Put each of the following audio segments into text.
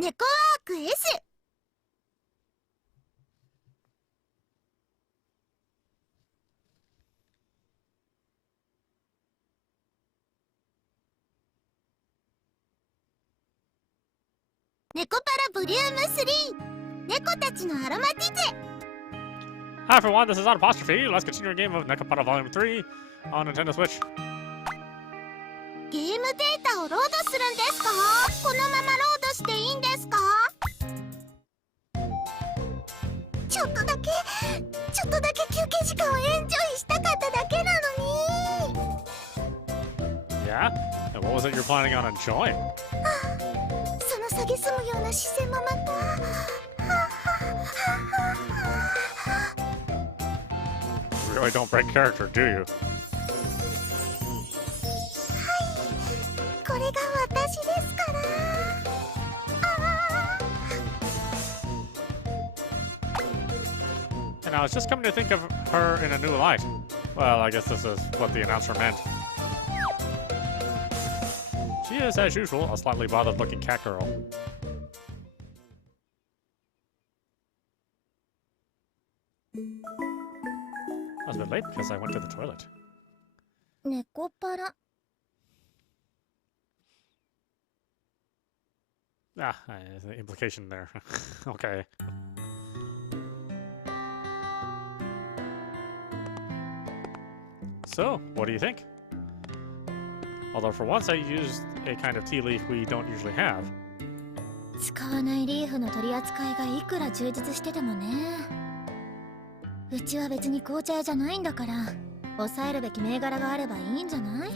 猫ワーク S。 ネコパラボリューム3、猫たちのアロマティゼ。 Hi everyone, this is Apostrophe. Let's continue a game of Nekopara Volume 3 on Nintendo Switch. ゲームデータをロードするんですか？このままロードしていいんですか？ちょっとだけ休憩時間をエンジョイしたかっただけなのに。 Yeah? And what was it you're planning on enjoying? その蔑むような視線もまた。 You really don't break character, do you? これが私ですから。 And I was just coming to think of her in a new light. Well, I guess this is what the announcer meant. She is, as usual, a slightly bothered-looking cat girl. I was a bit late because I went to the toilet. ネコパラ。 Ah, the implication there. Okay. So, what do you think? Although for once I used a kind of tea leaf we don't usually have. 使わないリーフの取り扱いがいくら充実しててもね。うちは別に紅茶屋じゃないんだから、抑えるべき銘柄があればいいんじゃない？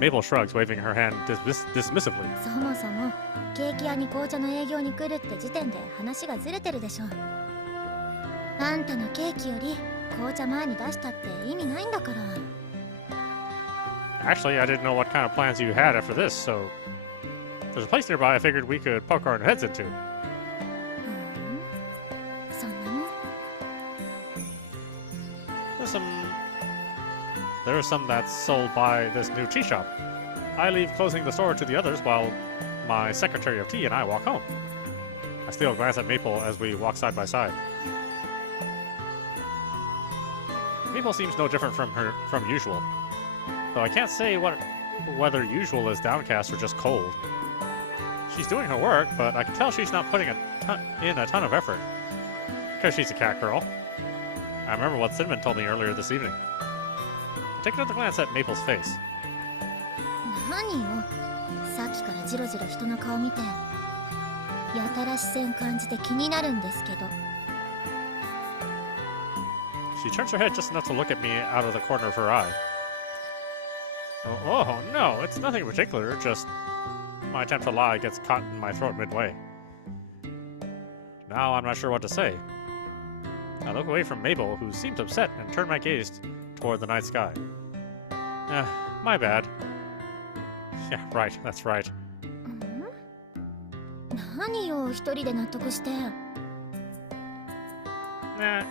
Mabel shrugs, waving her hand dismissively. そもそもケーキ屋に紅茶の営業に来るって時点で話がずれてるでしょ。あんたのケーキより紅茶前に出したって意味ないんだから。 Actually, I didn't know what kind of plans you had after this, so there's a place nearby I figured we could poke our heads into. そんなの？ There's some that's sold by this new tea shop. I leave closing the store to the others while my secretary of tea and I walk home. I steal a glance at Maple as we walk side by side. Maple seems no different from usual, though I can't say whether usual is downcast or just cold. She's doing her work, but I can tell she's not putting in a ton of effort, because she's a cat girl. I remember what Cinnamon told me earlier this evening. I take another glance at Maple's face. 何よ、さっきからジロジロ人の顔見て、やたら視線感じて気になるんですけど。 She turns her head just enough to look at me out of the corner of her eye. Oh, no, it's nothing in particular, just my attempt to lie gets caught in my throat midway. Now I'm not sure what to say. I look away from Mabel, who seems upset, and turn my gaze toward the night sky. My bad. Yeah, right, that's right. 何よ、一人で納得して。 Nah,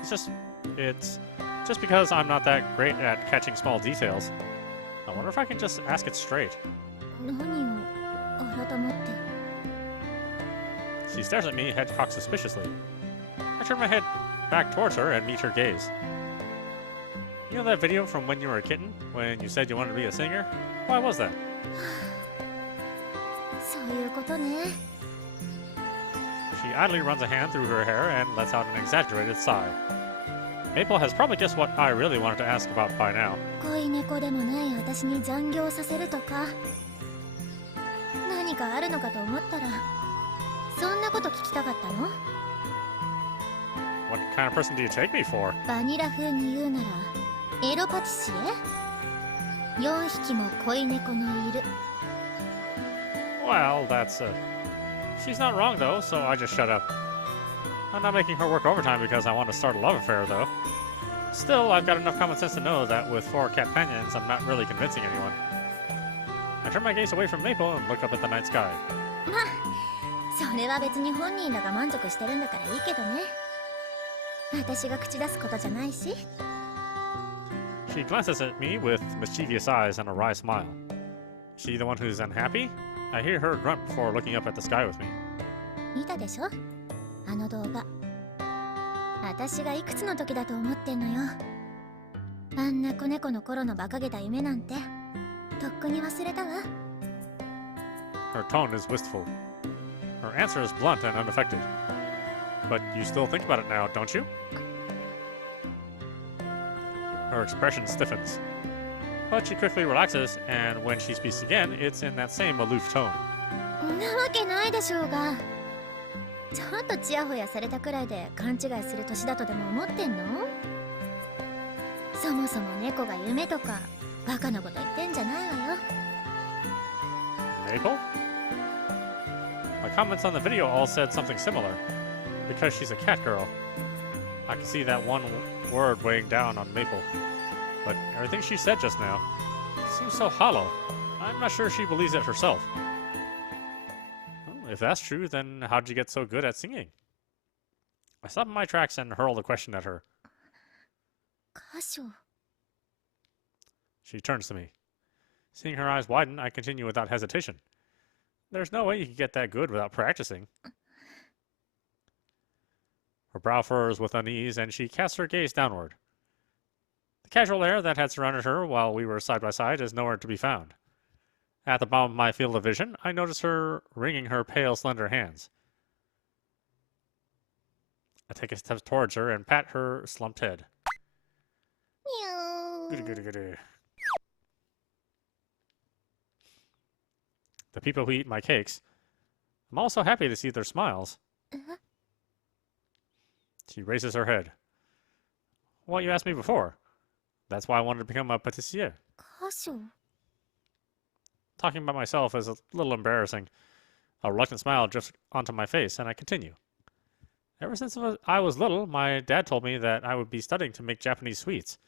it's just because I'm not that great at catching small details. I wonder if I can just ask it straight. 何を改まって。 She stares at me, head cocked suspiciously. I turn my head back towards her and meet her gaze. You know that video from when you were a kitten, when you said you wanted to be a singer? Why was that? そういうことね。 She idly runs a hand through her hair and lets out an exaggerated sigh. Maple has probably guessed what I really wanted to ask about by now. 恋猫でもない私に残業させるとか、何かあるのかと思ったら、そんなこと聞きたかったの？ What kind of person do you take me for? バニラ風に言うなら、エロパティシエ？4匹も恋猫のいる。 Well, she's not wrong though, so I just shut up. I'm not making her work overtime because I want to start a love affair though. Still, I've got enough common sense to know that with 4 cat companions, I'm not really convincing anyone. I turn my gaze away from Maple and look up at the night sky. まあ、それは別に本人らが満足してるんだからいいけどね。私が口出すことじゃないし。 She glances at me with mischievous eyes and a wry smile. Is she the one who's unhappy? I hear her grunt before looking up at the sky with me. 見たでしょあの動画。私がいくつの時だと思ってんのよ。あんな子猫の頃の馬鹿げた夢なんてとっくに忘れたわ。 Her tone is wistful. Her answer is blunt and unaffected. But you still think about it now, don't you? Her expression stiffens. But she quickly relaxes, and when she speaks again, it's in that same aloof tone. なわけないでしょうが。ちょっとチヤホヤされたくらいで勘違いする年だとでも思ってんの？そもそも猫が夢とかバカなこと言ってんじゃないわよ。 Maple? My comments on the video all said something similar. Because she's a cat girl. I can see that one word weighing down on Maple. But everything she said just now seems so hollow. I'm not sure she believes it herself. Well, if that's true, then how'd you get so good at singing? I stopped in my tracks and hurled a question at her. カショ。 She turns to me. Seeing her eyes widen, I continue without hesitation. There's no way you can get that good without practicing. Her brow furrows with unease, and she casts her gaze downward. The casual air that had surrounded her while we were side by side is nowhere to be found. At the bottom of my field of vision, I notice her wringing her pale, slender hands. I take a step towards her and pat her slumped head. Goody, goody, goody. The people who eat my cakes, I'm also happy to see their smiles. She raises her head. Well, you asked me before. That's why I wanted to become a Patisserie. カショ。 Talking about myself is a little embarrassing. A reluctant smile drifts onto my face, and I continue. Ever since I was little, my dad told me that I would be studying to make Japanese sweets.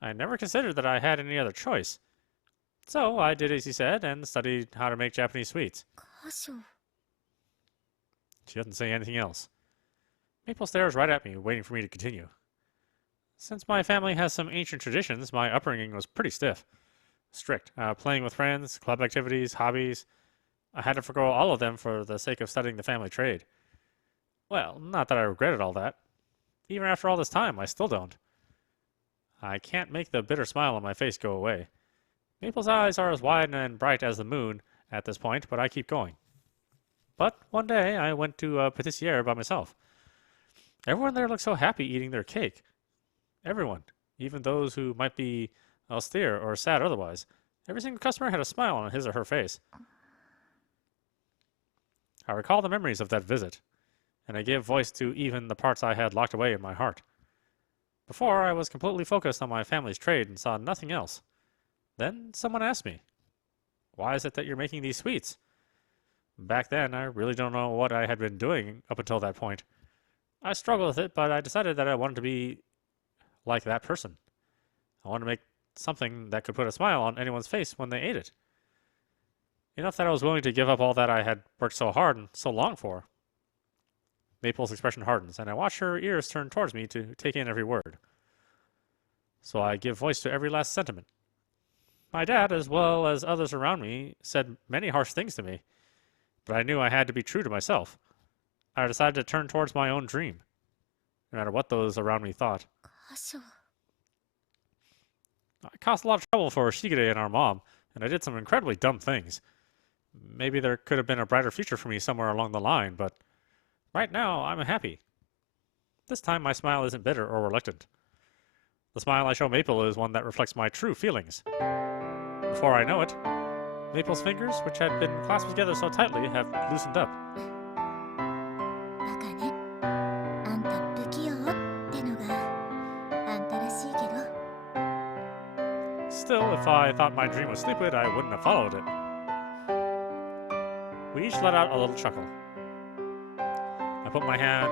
I never considered that I had any other choice. So I did as he said and studied how to make Japanese sweets. カショ。 She doesn't say anything else. Maple stares right at me, waiting for me to continue. Since my family has some ancient traditions, my upbringing was pretty stiff. Strict. Playing with friends, club activities, hobbies. I had to forgo all of them for the sake of studying the family trade. Well, not that I regretted all that. Even after all this time, I still don't. I can't make the bitter smile on my face go away. Maple's eyes are as wide and bright as the moon at this point, but I keep going. But one day, I went to a Patisserie by myself. Everyone there looked so happy eating their cake. Everyone, even those who might be austere or sad otherwise. Every single customer had a smile on his or her face. I recall the memories of that visit, and I gave voice to even the parts I had locked away in my heart. Before, I was completely focused on my family's trade and saw nothing else. Then someone asked me, "Why is it that you're making these sweets?" Back then, I really don't know what I had been doing up until that point. I struggled with it, but I decided that I wanted to be like that person. I wanted to make something that could put a smile on anyone's face when they ate it. Enough that I was willing to give up all that I had worked so hard and so long for. Maple's expression hardens, and I watch her ears turn towards me to take in every word. So I give voice to every last sentiment. My dad, as well as others around me, said many harsh things to me, but I knew I had to be true to myself. I decided to turn towards my own dream, no matter what those around me thought. カショ。 I caused a lot of trouble for Shigure and our mom, and I did some incredibly dumb things. Maybe there could have been a brighter future for me somewhere along the line, but right now I'm happy. This time my smile isn't bitter or reluctant. The smile I show Maple is one that reflects my true feelings. Before I know it, Maple's fingers, which had been clasped together so tightly, have loosened up. バカね。あんた不器用ってのがあんたらしいけど。 Still, if I thought my dream was stupid, I wouldn't have followed it. We each let out a little chuckle. I put my hand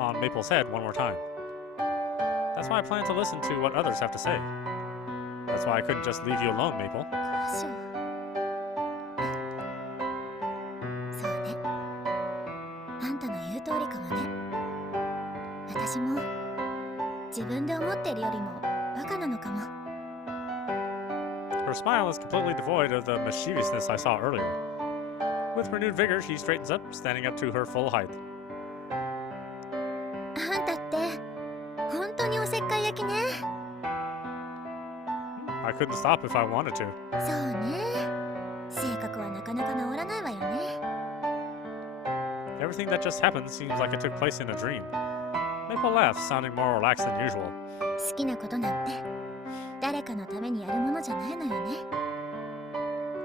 on Maple's head one more time. That's why I plan to listen to what others have to say. That's why I couldn't just leave you alone, Maple. カショ。そうね。あんたの言う通りかもね。私も自分で思ってるよりもバカなのかも。 Her smile is completely devoid of the mischievousness I saw earlier. With renewed vigor, she straightens up, standing up to her full height. あんたって本当におせっかい焼きね。 I couldn't stop if I wanted to. そうね。性格はなかなか治らないわよね。 Everything that just happened seems like it took place in a dream. Maple laughs, sounding more relaxed than usual. 好きなことなんて誰かのためにやるものじゃないのよね。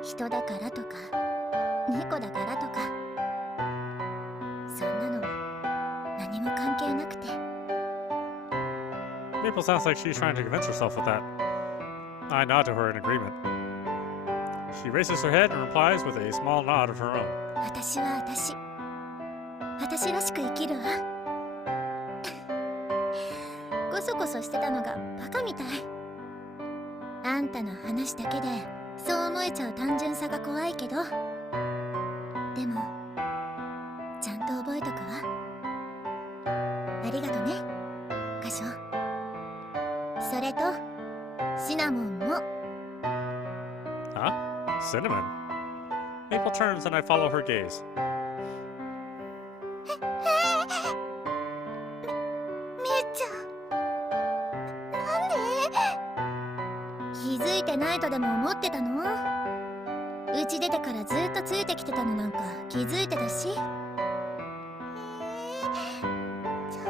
人だからとか猫だからとか、そんなのは何も関係なくて。 Maple sounds like she's trying to convince herself of that. I nod to her in agreement. She raises her head and replies with a small nod of her own. 私は私らしく生きるわ。こそこそしてたのがバカみたい。あんたの話だけでそう思えちゃう単純さが怖いけど、でもちゃんと覚えとくわ。ありがとね、カショ。それとシナモンも。 Huh? Cinnamon? Maple turns and I follow her gaze. めいちゃん、なんで？気づいてないとでも思ってたの？うち出てからずっとついてきてたのなんか気づいてたし。ちゃ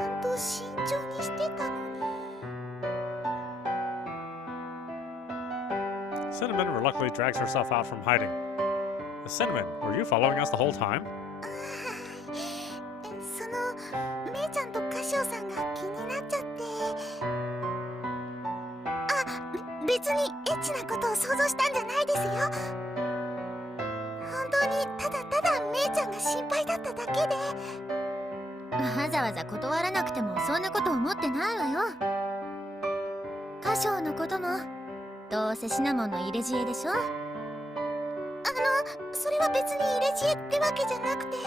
んと慎重にしてたのに。 Cinnamon reluctantly drags herself out from hiding. Cinnamon, were you following us the whole time? そのめいちゃんとカシオさんが気になっちゃって。あ、別にエッチなことを想像したんじゃないですよ。本当にただただめいちゃんが心配だっただけで。わざわざ断らなくてもそんなこと思ってないわよ。カシオのこともどうせシナモンの入れ知恵でしょ。それは別に入れ知恵ってわけじゃなくて、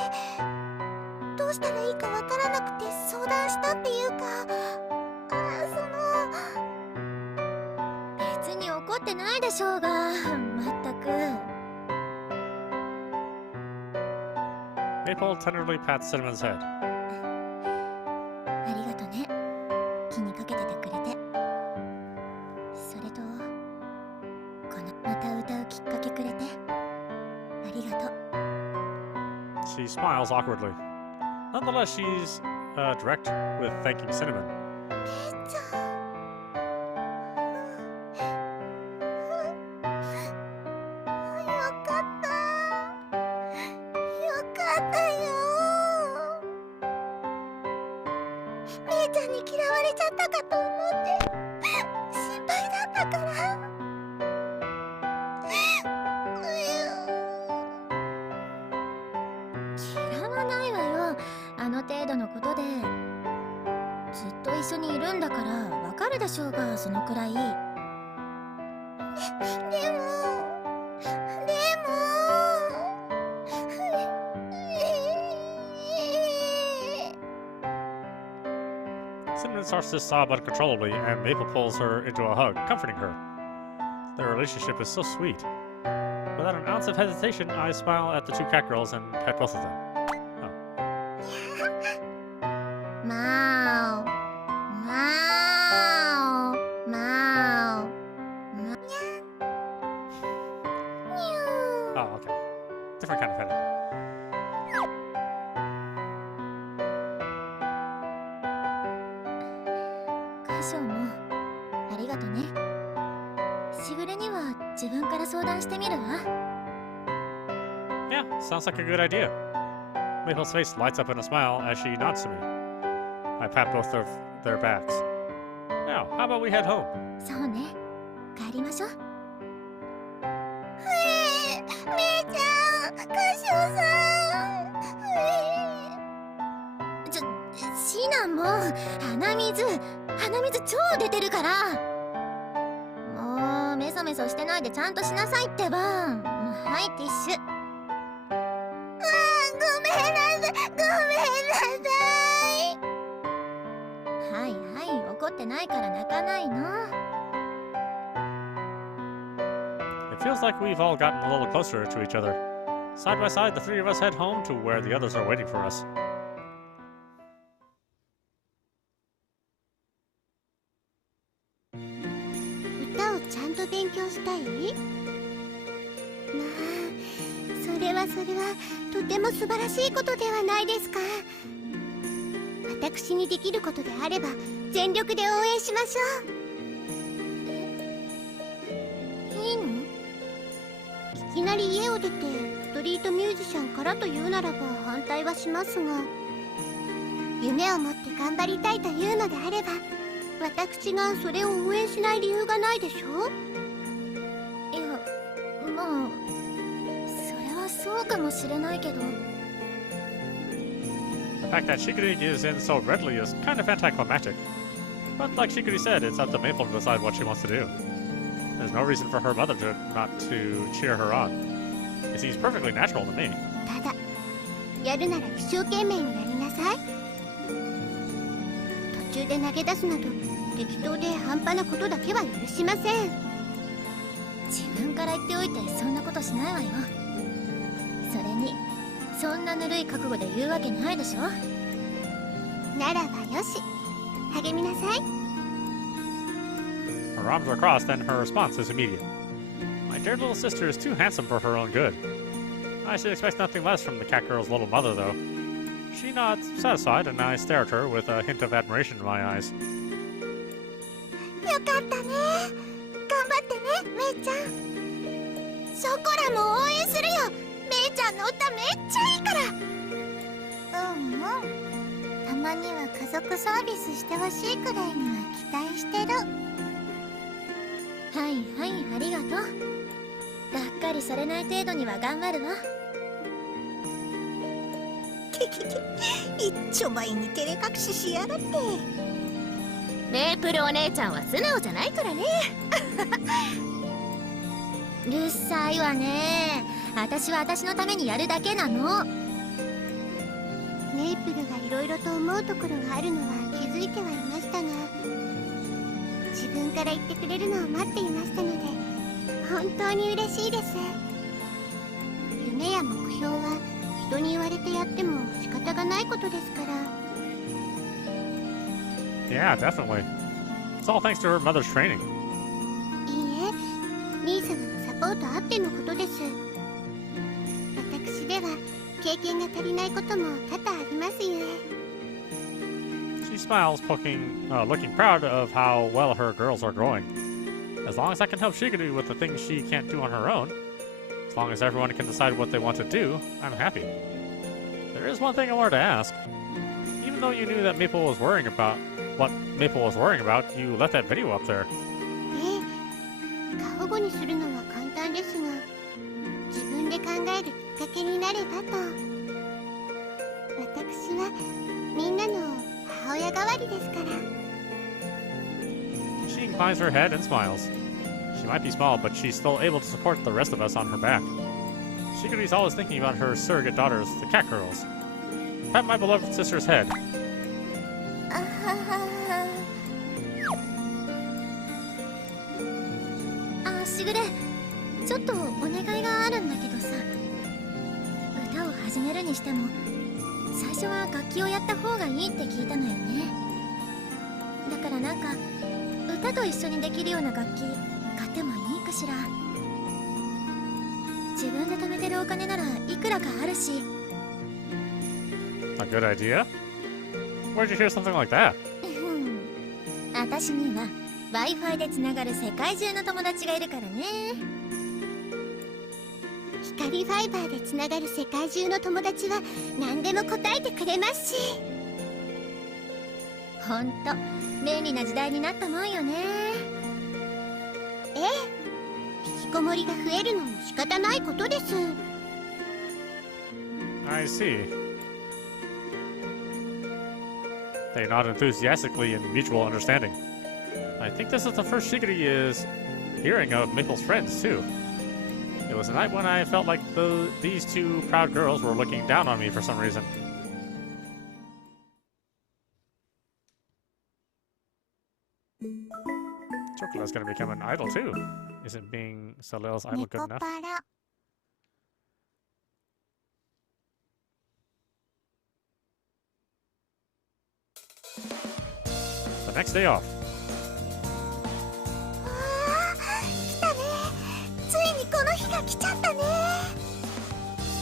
どうしたらいいかわからなくて相談したっていうか、別に怒ってないでしょうが、まったく。 Maple tenderly pats Cinnamon's head. ありがとね、気にかけててくれて。それとこのまた歌うきっかけくれてありがとう。 She smiles awkwardly. Nonetheless, she's direct with thanking Cinnamon. めいちゃん、よかったよ。めいちゃんに嫌われちゃったかと思って心配だったから。嫌わないわよ。あの程度のことでずっと一緒にいるんだからわかるでしょうが、そのくらい。でも Cinnamon starts to sob uncontrollably, and Maple pulls her into a hug, comforting her. Their relationship is so sweet. Without an ounce of hesitation, I smile at the two catgirls and pet both of them. マオマオ。 Oh, okay. Different kind of petting. カショもありがとね。しぐれには自分から相談してみるわ。 Yeah, sounds like a good idea. Maple's face lights up in a smile as she nods to me. I pat both of their backs. Now, how about we head home? そうね、帰りましょう。めいちゃん、カシオさん。シナモン、鼻水超出てるから。もうメソメソしてないでちゃんとしなさいってば。はい、ティッシュ。ごめんなさい。はいはい、怒ってないから泣かないの。 It feels like we've all gotten a little closer to each other. Side by side, the three of us head home to where the others are waiting for us. 歌をちゃんと勉強したい？まあ、それはとても素晴らしいことではないですか。私にできることであれば全力で応援しましょう。いいの？いきなり家を出てストリートミュージシャンからというならば反対はしますが、夢を持って頑張りたいというのであれば私がそれを応援しない理由がないでしょ。いや、まあそれはそうかもしれないけど。 The fact that Shikari gives in so readily is kind of anticlimactic. But like Shikari said, it's up to Maple to decide what she wants to do. There's no reason for her mother not to cheer her on. It seems perfectly natural to me. ただ、やるなら一生懸命にやりなさい。途中で投げ出すなど適当で半端なことだけは許しません。自分から言っておいてそんなことしないわよ。それにそんなぬるい覚悟で言うわけないでしょ。ならばよし、励みなさい。 Her arms are crossed, and her response is immediate. My dear little sister is too handsome for her own good. I should expect nothing less from the cat girl's little mother, though. She nods, satisfied, and I stare at her with a hint of admiration in my eyes. よかったね。頑張ってね、めいちゃん。ショコラも応援するよ。めいちゃんの歌めっちゃいいから。うんうん。たまには家族サービスしてほしいくらいには期待してる。はいはい、ありがとう。がっかりされない程度には頑張るわ。一丁前に照れ隠ししやがって。メープルお姉ちゃんは素直じゃないからね。うるさいわね。私は私のためにやるだけなの。メープルがいろいろと思うところがあるのは気づいてはいましたが、自分から言ってくれるのを待っていましたので本当に嬉しいです。夢や目標は人に言われてやっても仕方がないことですから。 Yeah, definitely. It's all thanks to her mother's training. いいえ、兄様のサポートあってのことです。私では経験が足りないことも多々ありますゆえ。 She smiles, looking proud of how well her girls are growing. As long as I can help Shikari with the things she can't do on her own, as long as everyone can decide what they want to do, I'm happy. There is one thing I wanted to ask. Even though you knew that Maple was worrying about what Maple was worrying about, you left that video up there. 過保護にするのは簡単ですが、自分で考えるきっかけになればと。私はみんなの母親代わりですから。 She inclines her head and smiles. She might be small, but she's still able to support the rest of us on her back. Shikari's always thinking about her surrogate daughters, the catgirls. Pat my beloved sister's head. あはは。あ、しぐれ、ちょっとお願いがあるんだけどさ。歌を始めるにしても最初は楽器をやった方がいいって聞いたのよね。だからなんか歌と一緒にできるような楽器買ってもいいかしら。自分で貯めてるお金ならいくらかあるし。 A good idea? Where'd you hear something like that? 私には Wi-Fi でつながる世界中の友達がいるからね。光ファイバーでつながる世界中の友達は何でも答えてくれますし。ほんと便利な時代になったもんよね。ええ、引きこもりが増えるのも仕方ないことです。 I see. They nod enthusiastically in mutual understanding. I think this is the first Shikari is hearing of Maple's friends, too. It was a night when I felt like these two proud girls were looking down on me for some reason. Chocolate's gonna become an idol, too. Isn't being Soleil's idol good enough? ネコパラ。The next day off. 来たね。ついにこの日が来ちゃったね。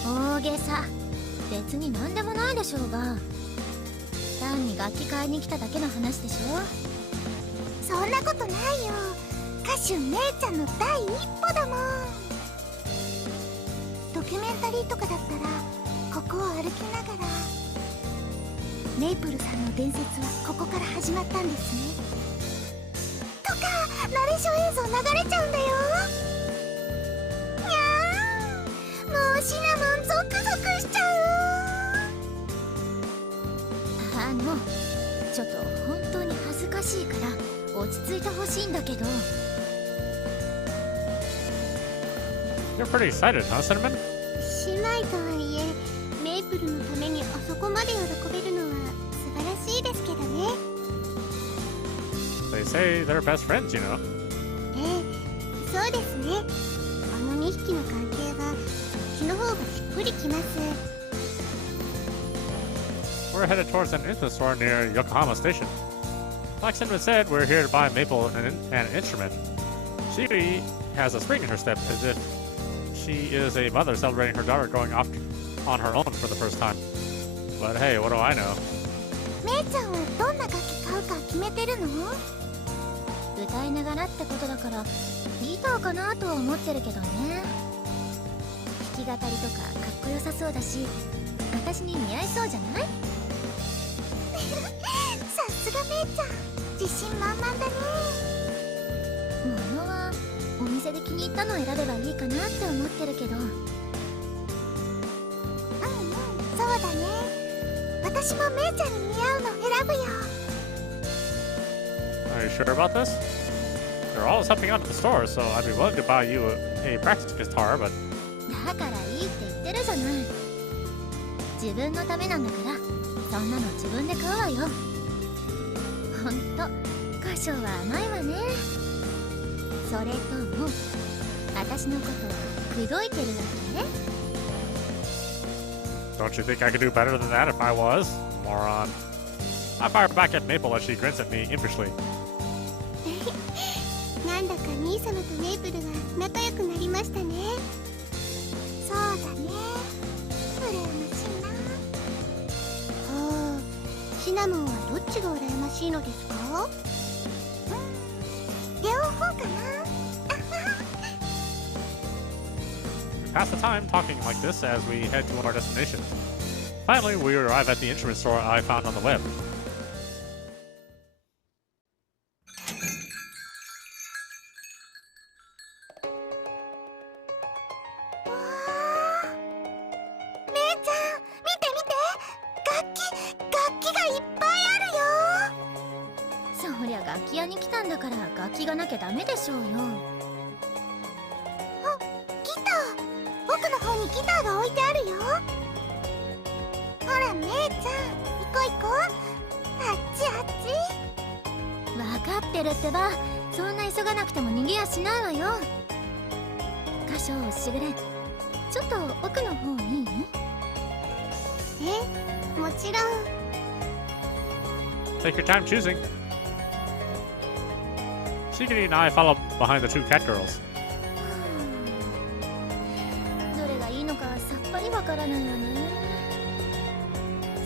大げさ。別に何でもないでしょうが。単に楽器買いに来ただけの話でしょ。そんなことないよ。歌手姉ちゃんの第一歩だもん。ドキュメンタリーとかだったらここを歩きながら、メイプルさんの伝説はここから始まったんですねとか、ナレーション映像流れちゃうんだよ。にゃーん、もうシナモンゾクゾクしちゃう。ちょっと本当に恥ずかしいから落ち着いてほしいんだけど。 You're pretty excited, huh, Cinnamon? 姉妹とはいえメイプルのためにあそこまで喜べるのは素晴らしいですけどね。 They say they're best friends, you know. ええ、そうですね。あの2匹の関係はこっちの方がしっくりきます。 We're headed towards an instrument store near Yokohama Station. Like Cinnamon said, we're here to buy Maple an instrument. She has a spring in her step, as if she is a mother celebrating her daughter going off on her own for the first time. But hey, what do I know? めいちゃんはどんな楽器買うか決めてるの？歌いながらってことだからギターかなとは思ってるけどね。弾き語りとかかっこよさそうだし、私に似合いそうじゃない？さすがめいちゃん、自信満々だね。物はお店で気に入ったのを選べばいいかなって思ってるけど。うんうん、そうだね。私もめいちゃんに似合うの選ぶよ。 Are you sure about this? They're always helping out at the store, so I'd be willing to buy you a practice guitar, but... だからいいって言ってるじゃない。自分のためなんだから、そんなの自分で買うわよ。ほんと、歌唱は甘いわね。それとも、私のことを口説いてるわけ？ Don't you think I could do better than that if I was? Moron. I fire back at Maple as she grins at me impishly. なんだか兄様とメイプルが仲良くなりましたね。そうだね。羨ましいな。はあ、シナモンはどっちが羨ましいのですか？両方かな。We pass the time talking like this as we head to our destination. Finally, we arrive at the instrument store I found on the web. 楽器屋に来たんだから楽器がなきゃダメでしょうよ。あ、ギター。僕の方にギターが置いてあるよ。ほら姉ちゃん、行こう行こう。あっちあっち。分かってるってば。そんな急がなくても逃げやしないわよ。歌唱しぐれ、ちょっと奥の方いい？え、もちろん。 Take your time choosing. Secretly and I follow behind the two catgirls. どれがいいのかさっぱりわからないわね。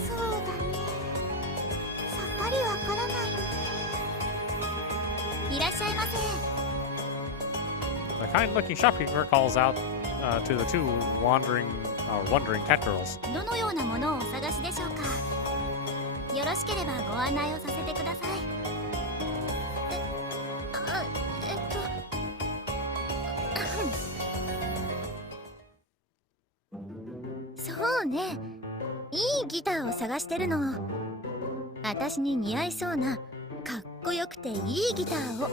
そうだね。さっぱりわからないね。いらっしゃいませ。 The kind-looking shopkeeper calls out to the two wondering catgirls. どのようなものをお探しでしょうか。よろしければご案内をさせてください。そうね、いいギターを探してるの。私に似合いそうなかっこよくていいギターを。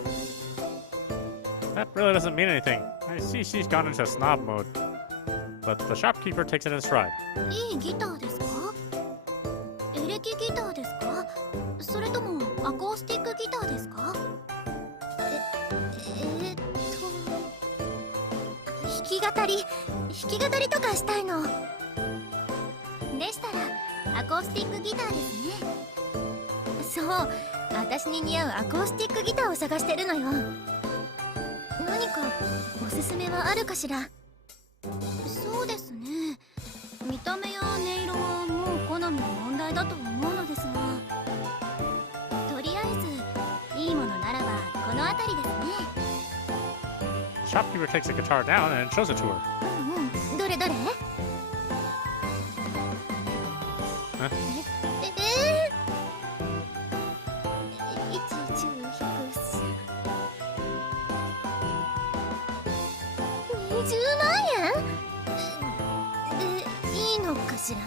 That really doesn't mean anything. I see she's gone into snob mode. But the shopkeeper takes it in stride. いいギターですか？エレキギターですか？それともアコースティックギターですか？弾き語りとかしたいの。でしたらアコースティックギターですね。そう、私に似合うアコースティックギターを探してるのよ。何かおすすめはあるかしら？そうですね。見た目や音色はもう好みの問題だと思うのですが、とりあえずいいものならばこの辺りですね。Shopkeeper takes the guitar down and shows it to her. どれどれ？20万円？で、いいのかしら？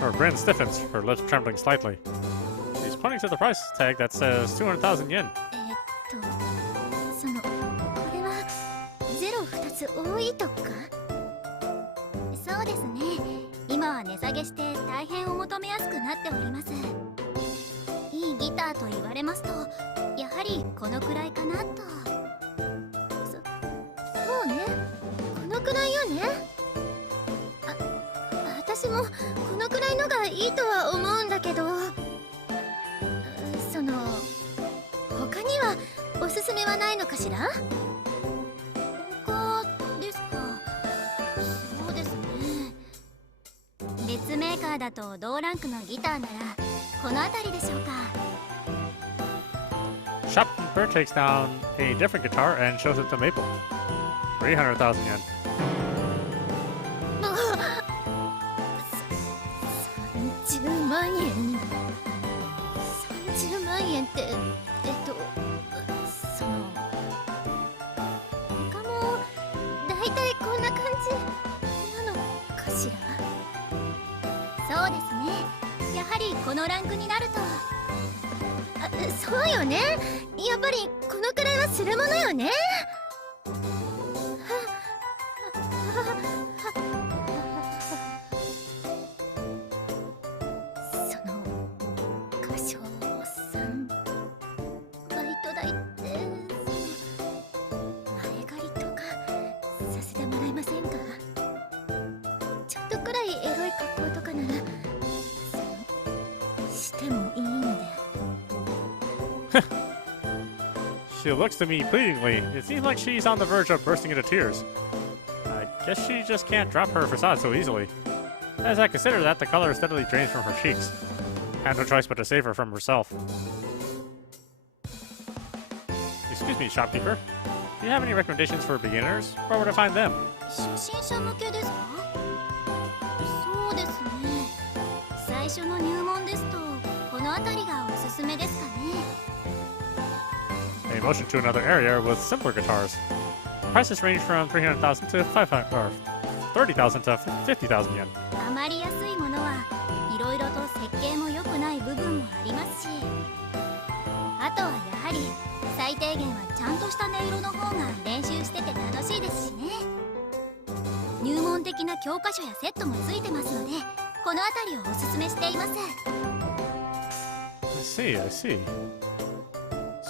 Her grin stiffens, her lips trembling slightly. She's pointing to the price tag that says 200,000 yen. その、これはゼロ2つ多いとか？そうですね。今は値下げして大変お求めやすくなっております。いいギターと言われますと、やはりこのくらいかなと。そうね、このくらいよね。私もこのくらいのがいいとは思うんだけど、その他にはおすすめはないのかしら？他ですか？そうですね。別メーカーだと同ランクのギターならこの辺りでしょうか。Shopkeeper takes down a different guitar and shows it to Maple. 300,000 yen. 30万円。30万円ってその他もだいたいこんな感じなのかしら？そうですね。やはりこのランクになると。そうよね。やっぱりこのくらいはするものよね。その歌唱さん、バイト代って前借りとかさせてもらえませんか？ちょっとくらいエロい格好とかならしてもいいんで。She looks to me pleadingly. It seems like she's on the verge of bursting into tears. I guess she just can't drop her facade so easily. As I consider that, the color steadily drains from her cheeks. I had no choice but to save her from herself. Excuse me, shopkeeper. Do you have any recommendations for beginners? Where would I find them? 初心者向けですか？そうですね。最初の入門ですとこの辺りがおすすめですかね。They motion to another area with simpler guitars. Prices range from 300,000 to 500 or 30,000 to 50,000 yen. あまり安いものはいろいろと設計も良くない部分もありますし、あとはやはり最低限はちゃんとした音色の方が練習してて楽しいですしね。入門的な教科書やセットもついてますので、この辺りをおすすめしています。I see.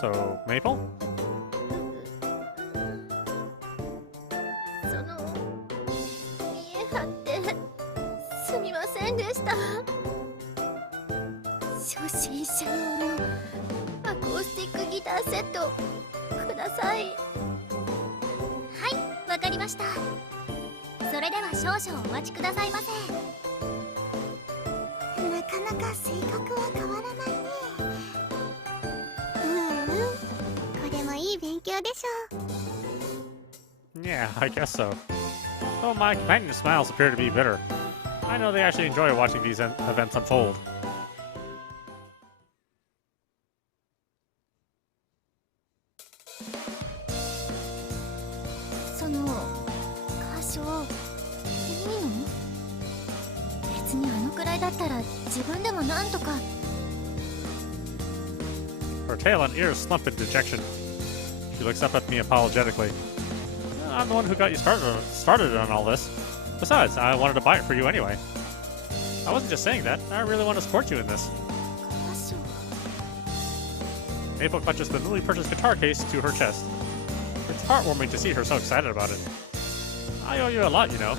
So, Maple? その見え張ってすみませんでした。初心者用のアコースティックギターセットください。はい、わかりました。それでは少々お待ちくださいませ。なかなか性格は変わらないね。これもいい勉強でしょ。 Yeah, I guess so. Though my companion's smiles appear to be bitter. I know they actually enjoy watching these events unfold. その歌唱いいの？別にあのくらいだったら自分でもなんとか。 Her tail and ears slump in dejection. She looks up at me apologetically. I'm the one who got you started on all this. Besides, I wanted to buy it for you anyway. I wasn't just saying that. I really want to support you in this. 歌唱 Maple clutches the newly purchased guitar case to her chest. It's heartwarming to see her so excited about it. I owe you a lot, you know.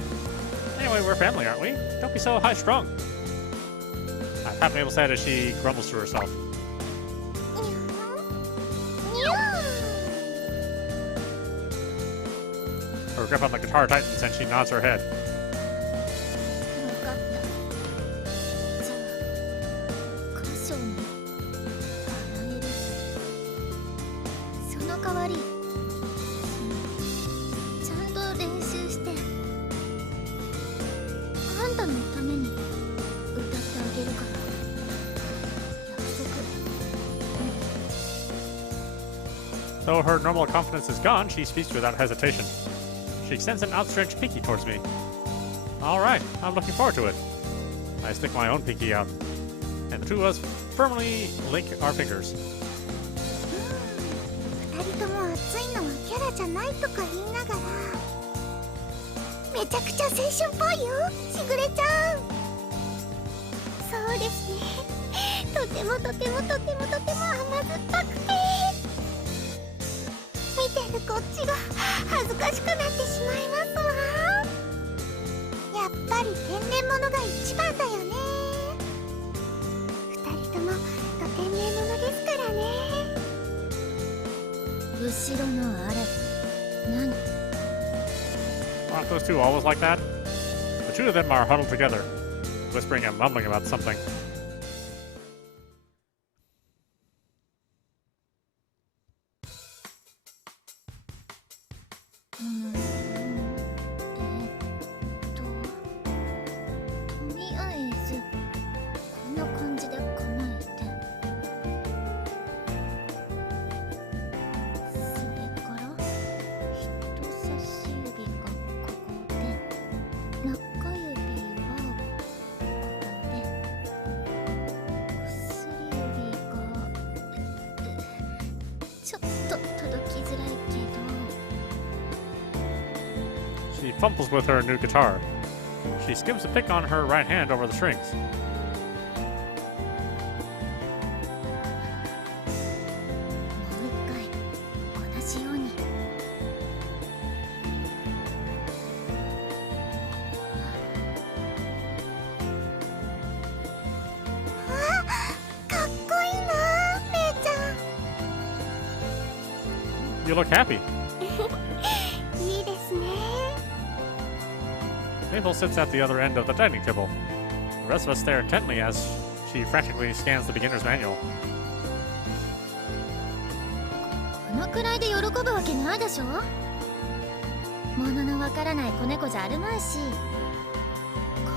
Anyway, we're family, aren't we? Don't be so high-strung. I'm Pat Mabel said as she grumbles to herself. Her grip on the guitar tightens and she nods her head. 分かった。じゃあ箇所に洗える。その代わりちゃんと練習してあんたのために歌ってあげるから約束。 Though her normal confidence is gone, she speaks without hesitation. She extends an outstretched pinky towards me. All right, I'm looking forward to it. I stick my own pinky out, and the two of us firmly link our fingers. 二人とも熱いのはキャラじゃないとか言いながらめちゃくちゃ青春っぽいよ、しぐれちゃん。そうですね、とてもとてもとてもとても甘酸っぱくて見てるこっちが恥ずかしくなってしまいますわ。やっぱり天然物が一番だよね。二人ともと天然物ですからね。後ろのあれ何？ Aren't those two always like that? The two of them are huddled together, whispering and mumbling about something. とりあえずこんな感じで構えて、それから人差し指がここで、中指はここで、薬指がちょっと届きづらいけど。 She fumbles with her new guitar. She skims the pick on her right hand over the strings. もう一回同じように。かっこいいな、めいちゃん。 You look happy. いいですね。 Mabel sits at the other end of the dining table. The rest of us stare intently as she frantically scans the beginner's manual. このくらいで喜ぶわけないでしょ。物のわからない子猫じゃあるまいし、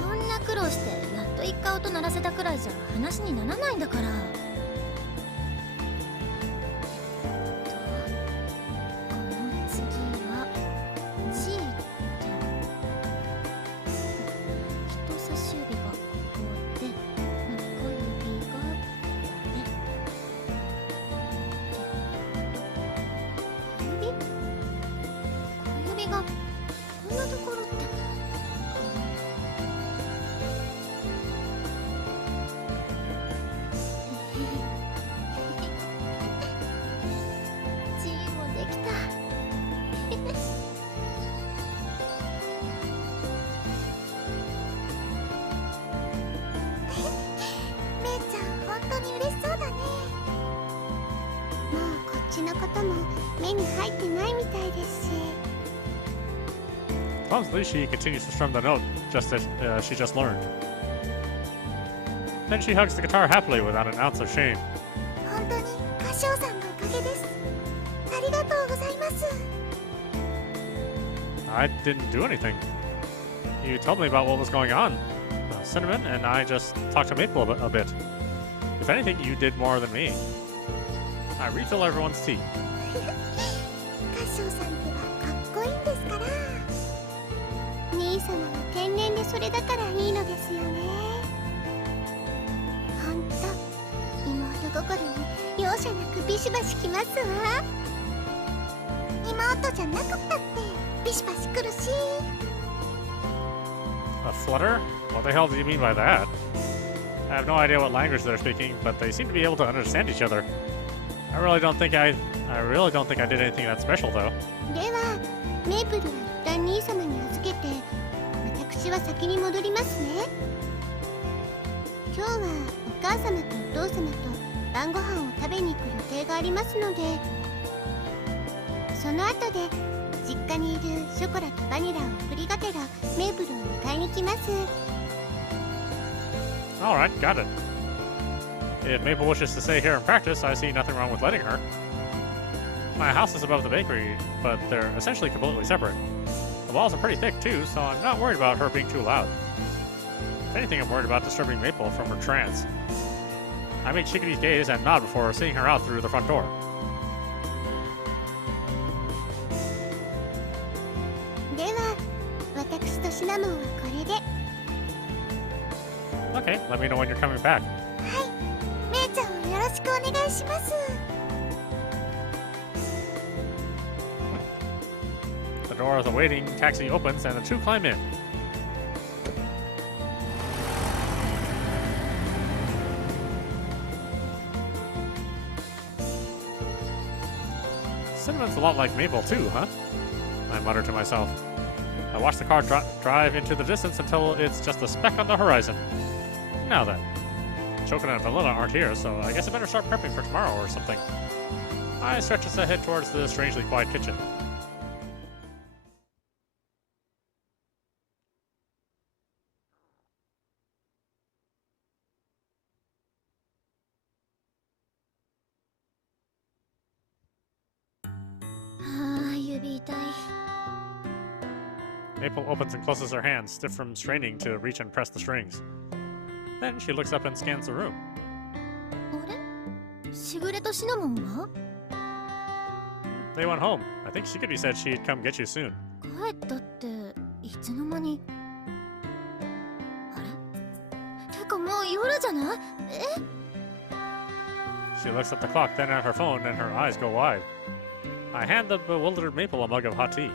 こんな苦労してやっと一回音鳴らせたくらいじゃ話にならないんだから。この次は G って人差し指がここで、中指がここで、小指がこんなところって。G もできた。めいちゃん、本当に嬉しそうだね。もうこっちのことも目に入ってないみたいですし。 Clumsily, she continues to strum the note just as she just learned. Then she hugs the guitar happily without an ounce of shame. 本当に歌唱さんのおかげです。ありがとうございます。 I didn't do anything. You told me about what was going on, Cinnamon, and I just talked to Maple a bit. If anything, you did more than me. I refill everyone's tea. 歌唱さんってばかっこいいんですから。兄様は天然でそれだからいいのですよね。ほんと妹心に容赦なくビシバシきますわ。妹じゃなくったってビシバシ来るし。 A flutter? What the hell do you mean by that? I have no idea what language they're speaking, but they seem to be able to understand each other. I really don't think I did anything that special, though. ではメイプルは一旦兄様に預けて、私は先に戻りますね。今日はお母様とお父様と晩ご飯を食べに行く予定がありますので、その後で実家にいるショコラとバニラを送りがてらメープルを迎えに来ます。 Alright, got it. If Maple wishes to stay here and practice, I see nothing wrong with letting her. My house is above the bakery, but they're essentially completely separate. The walls are pretty thick too, so I'm not worried about her being too loud. If anything, I'm worried about disturbing Maple from her trance. I make Chickadee's gaze and nod before seeing her out through the front door. では私とシナモンはこれで。 Okay, let me know when you're coming back. 姉ちゃんをよろしくお願いします。 The door of the waiting taxi opens and the two climb in. Cinnamon's a lot like Maple too, huh? I mutter to myself. I watch the car drive into the distance until it's just a speck on the horizon. Now then, Chokin and Vanilla aren't here, so I guess I better start prepping for tomorrow or something. I stretch as I head towards the strangely quiet kitchen. Maple opens and closes her hands, stiff from straining to reach and press the strings. Then she looks up and scans the room. あれ？しぐれとシナモンは？ They went home. I think Shikari said she'd come get you soon. 帰ったっていつの間に？あれ？てかもう夜じゃない？え？ She looks at the clock, then at her phone, and her eyes go wide. I hand the bewildered Maple a mug of hot tea.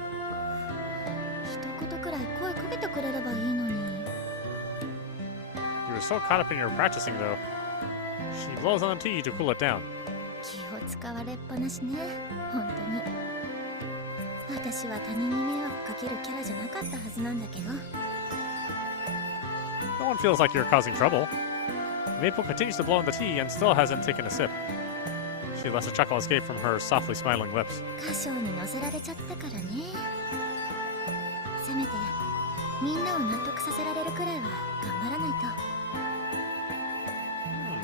一言くらい声かけてくれればいいのに。 You were so caught up in your practicing, though. She blows on the tea to cool it down. 気を使われっぱなしね、本当に。私は他人に迷惑かけるキャラじゃなかったはずなんだけど。 No one feels like you're causing trouble. Maple continues to blow on the tea and still hasn't taken a sip. She lets a chuckle escape from her softly smiling lips. 歌唱に乗せられちゃったからね。せめてみんなを納得させられるくらいは頑張らないと。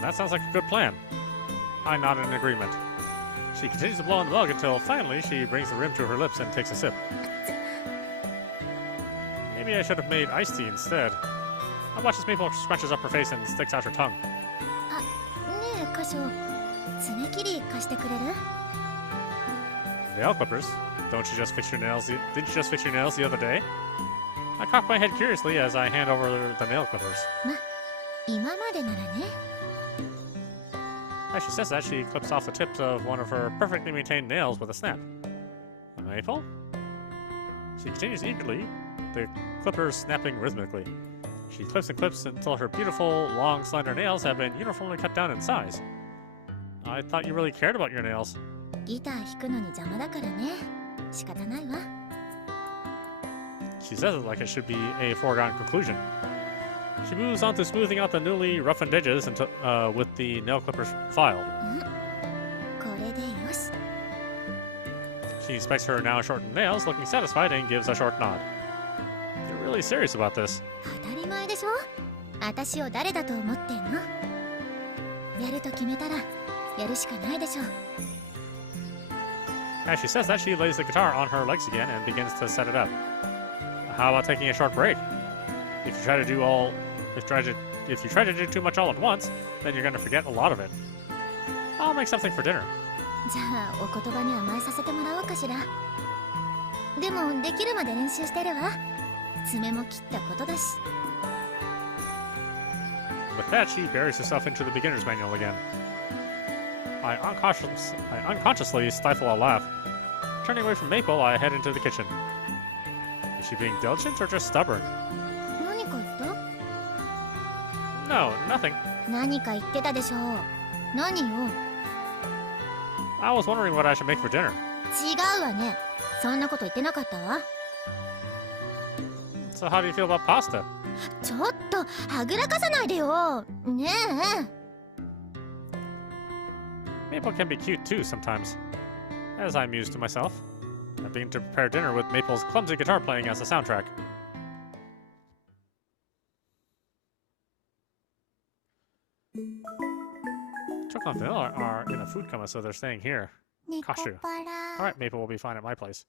That sounds like a good plan. I nod in agreement. She continues to blow on the mug until finally she brings the rim to her lips and takes a sip. Maybe I should have made iced tea instead. I watch as Maple scrunches up her face and sticks out her tongue. あ、ねえ歌唱、爪切り貸してくれる？ Nail clippers? Don't you just fix your nails? Didn't you just fix your nails the other day? I cock my head curiously as I hand over the nail clippers. ま、今までならね。 As she says that, she clips off the tips of one of her perfectly maintained nails with a snap. Maple? She continues eagerly, the clippers snapping rhythmically. She clips and clips until her beautiful, long, slender nails have been uniformly cut down in size. I thought you really cared about your nails. ギター弾くのに邪魔だからね。仕方ないわ。 She says it like it should be a foregone conclusion. She moves on to smoothing out the newly roughened edges until, with the nail clippers file. これでよし。 She inspects her now shortened nails, looking satisfied, and gives a short nod. You're really serious about this. 当たり前でしょ。私を誰だと思ってんの？やると決めたらやるしかないでしょ。 As she says that, she lays the guitar on her legs again and begins to set it up. How about taking a short break? If you try to do too much all at once, then you're gonna forget a lot of it. I'll make something for dinner. じゃあお言葉に甘えさせてもらおうかしら。でもできるまで練習してるわ。爪も切ったことだし。 With that, she buries herself into the beginner's manual again. I unconsciously stifle a laugh. Turning away from Maple, I head into the kitchen. Is she being diligent or just stubborn? 何か言った？ No, nothing. 何か言ってたでしょう。何よ。 I was wondering what I should make for dinner. 違うわね。そんなこと言ってなかったわ。 So how do you feel about pasta? ちょっとはぐらかさないでよ。ねえ。Maple can be cute too sometimes, as I mused to myself. I began to prepare dinner with Maple's clumsy guitar playing as a soundtrack. Chocolate and vanilla are in a food coma, so they're staying here. Kashou. Alright, Maple will be fine at my place.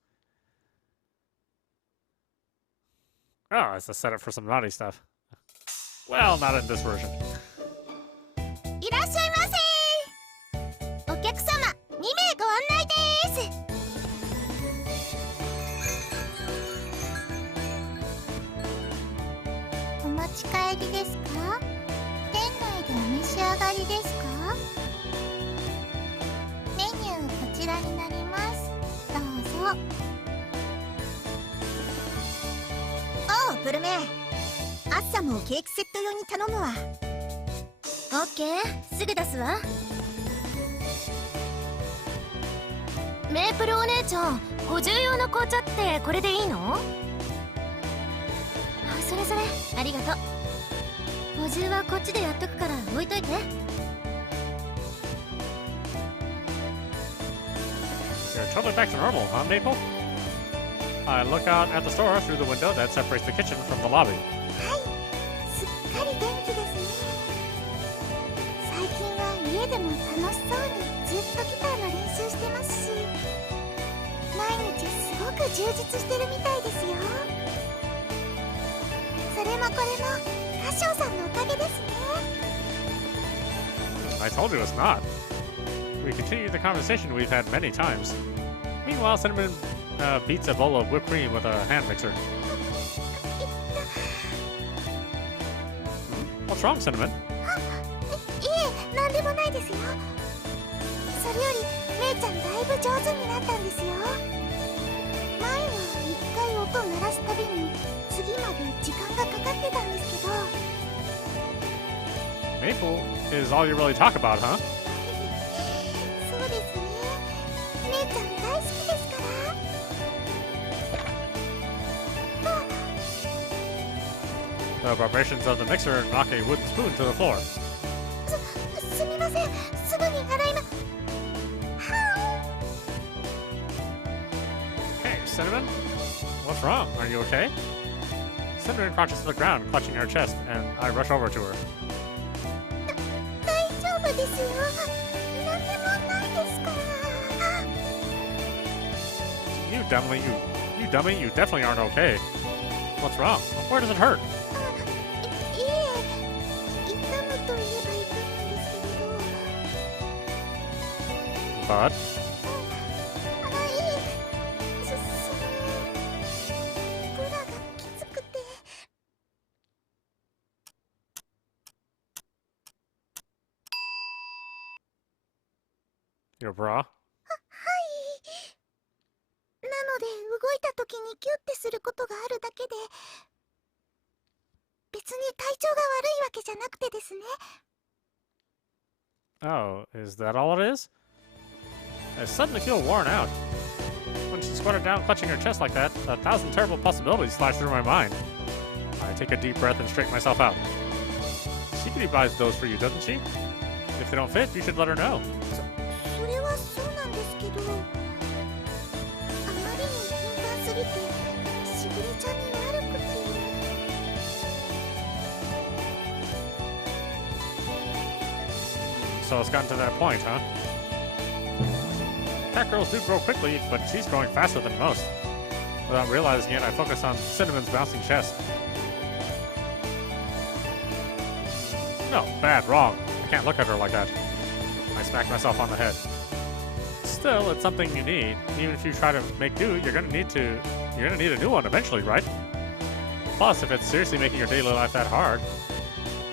Oh, it's a setup for some naughty stuff. Well, not in this version. いらっしゃいませ。お客様、2名ご案内です。お持ち帰りですか？店内でお召し上がりですか？メニューこちらになります。どうぞ。おう、プルメ。アッサムをケーキセット用に頼むわ。オッケー、すぐ出すわ。メープルお姉ちゃん、補充用の紅茶ってこれでいいの？あ、それそれ、ありがとう。補充はこっちでやっとくから置いといて。You're totally back to normal, huh, Maple? I look out at the store through the window that separates the kitchen from the lobby. はい、すっかり元気ですね。最近は家でも楽しそうにずっとギターの練習してますし、毎日すごく充実してるみたいですよ。それもこれも歌唱さんのおかげですね。I told you it's not. We continued the conversation we've had many times. Meanwhile, Cinnamon beats a bowl of whipped cream with a hand mixer. What's wrong, Cinnamon? いえ、なんでもないですよ。それよりめいちゃんだいぶ上手になったんですよ。前は一回音鳴らすたびに次まで時間がかかってたんですけど。Maple is all you really talk about, huh? そうですね。めいちゃん大好きですから。The vibrations of the mixer knock a wooden spoon to the floor. すみません。すぐに洗いま。Hey, Cinnamon? What's wrong? Are you okay? Cinnamon crouches to the ground, clutching her chest, and I rush over to her. 大丈夫ですよ。なんでもないですから。You dummy, you definitely aren't okay. What's wrong? Where does it hurt? いえ、痛むといえば痛むんですけれど。But ブラがきつくて。your bra? なので動いた時にキュッてすることがあるだけで、別に体調が悪いわけじゃなくてですね。Oh, is that all it is? I suddenly feel worn out. When she squatted down, clutching her chest like that, 1,000 terrible possibilities flash through my mind. I take a deep breath and straighten myself out. She buys those for you, doesn't she? If they don't fit, you should let her know. それはそうなんですけど、あまりに頻繁すぎてしぐれちゃんに悪くて。So it's gotten to that point, huh? Catgirls do grow quickly, but she's growing faster than most. Without realizing it, I focus on Cinnamon's bouncing chest. No, bad, wrong. I can't look at her like that. I smack myself on the head. Still, it's something you need. Even if you try to make do, you're gonna need a new one eventually, right? Plus, if it's seriously making your daily life that hard.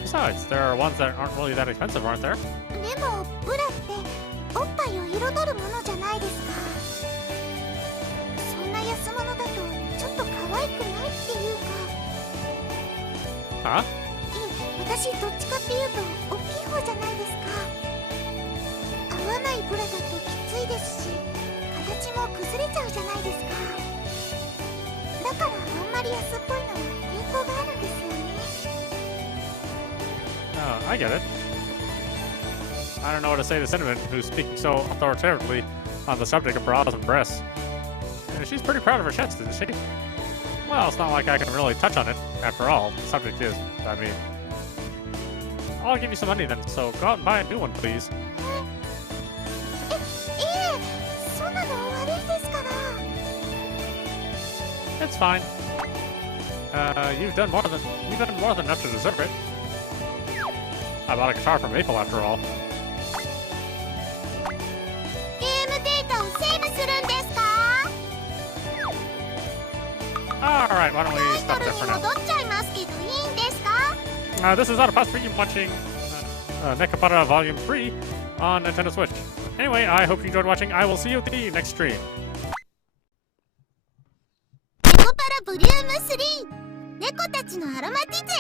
Besides, there are ones that aren't really that expensive, aren't there? でもブラっておっぱいを彩るものじゃないですか。そんな安物だとちょっと可愛くないっていうか。 Huh? いえ、私どっちかっていうと大きい方じゃないですか。合わないブラだときついですし、形も崩れちゃうじゃないですか。だからあんまり安っぽいのは抵抗があるんですよね。I get it. I don't know what to say to Cinnamon, who's speaking so authoritatively on the subject of bras and breasts. And she's pretty proud of her chest, isn't she? Well, it's not like I can really touch on it. After all, the subject is, I mean... I'll give you some money then, so go out and buy a new one, please. いえ、そんなの悪いですから。 It's fine. You've done more than enough to deserve it. I bought a guitar from Maple after all. ゲームデータをセーブするんですか？ Alright, why don't we タイ stop トル there に for now? 戻っちゃいますけどいいんですか？ This is audap watching Nekopara Volume 3 on Nintendo Switch. Anyway, I hope you enjoyed watching. I will see you at the next stream. ネコパラボリューム3猫たちのアロマティゼ